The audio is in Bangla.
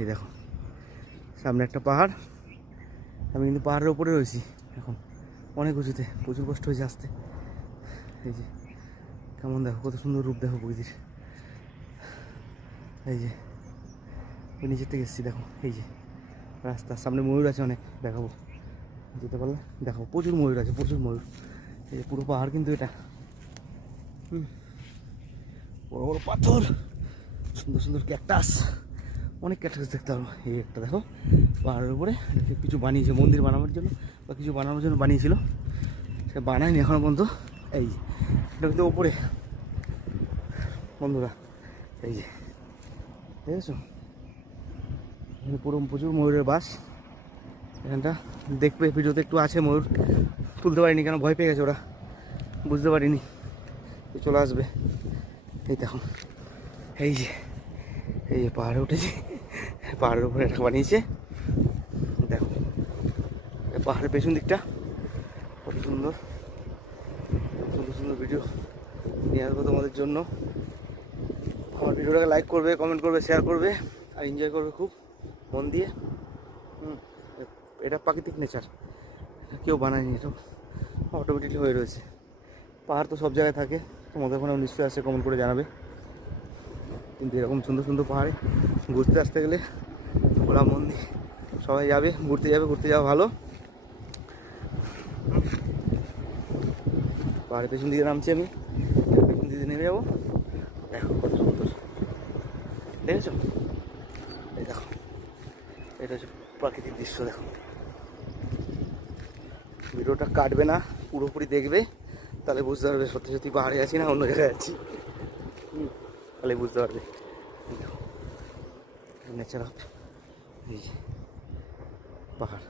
এই দেখো সামনে একটা পাহাড়, আমি কিন্তু পাহাড়ের উপরে রয়েছি এখন, অনেক উঁচুতে, প্রচুর কষ্ট হয়েছে আসতে। এই যে কেমন দেখো, কত সুন্দর রূপ দেখো প্রকৃতির। এই যে ওই নিচের থেকে এসেছি, দেখো এই যে রাস্তার সামনে ময়ূর আছে অনেক, দেখাবো যেতে পারলে দেখো, প্রচুর ময়ূর আছে, প্রচুর ময়ূর। এই যে পুরো পাহাড় কিন্তু এটা, বড় বড় পাথর, সুন্দর সুন্দর ক্যাকটাস, অনেক ক্যাকটাস দেখতে পারবো। এই একটা দেখো পাহাড়ের উপরে কিছু বানিয়েছে মন্দির বানানোর জন্য বা কিছু বানানোর জন্য বানিয়েছিল, সে বানায়নি এখনো পর্যন্ত। এই এটা কিন্তু ওপরে বন্ধুরা, এই যে দেখেছো পুরো প্রচুর ময়ূরের বাস এখানটা। দেখবে ভিডিওতে একটু আছে ময়ূর, তুলতে পারিনি কেন, ভয় পেয়ে গেছে ওরা, বুঝতে পারিনি চলে আসবে। এই দেখো এই যে পাহাড়ে উঠেছি, পাহাড়ের উপরে একটা বানিয়েছে দেখো, পাহাড়ের পেছন দিকটা কত সুন্দর, সুন্দর সুন্দর ভিডিও নিয়ে আসবো তোমাদের জন্য। আমার ভিডিওটাকে লাইক করবে, কমেন্ট করবে, শেয়ার করবে আর এনজয় করবে খুব মন দিয়ে। এটা প্রাকৃতিক নেচার, কেউ বানায়নি, এটা অটোমেটিকলি হয়ে রয়েছে। পাহাড় তো সব জায়গায় থাকে, তোমাদের ওখানেও নিশ্চয়ই আসে, কমেন্ট করে জানাবে। কিন্তু এরকম সুন্দর সুন্দর পাহাড়ে ঘুরতে আসতে গেলে খোলা মন দিয়ে সবাই যাবে, ঘুরতে যাওয়া ভালো। পাহাড়ের পেছন দিকে নামছি আমি, পেছন দিকে নেমে যাবো, দেখো কত সুন্দর, দেখেছো? এই দেখো এটা হচ্ছে প্রাকৃতিক দৃশ্য। দেখো ভিডিওটা কাটবে না, পুরোপুরি দেখবে, তাহলে বুঝতে পারবে সত্যি সত্যি পাহাড়ে আছি না অন্য জায়গায় আছি, তাহলে বুঝতে পারবে। নেচার অফ এই পাহাড়।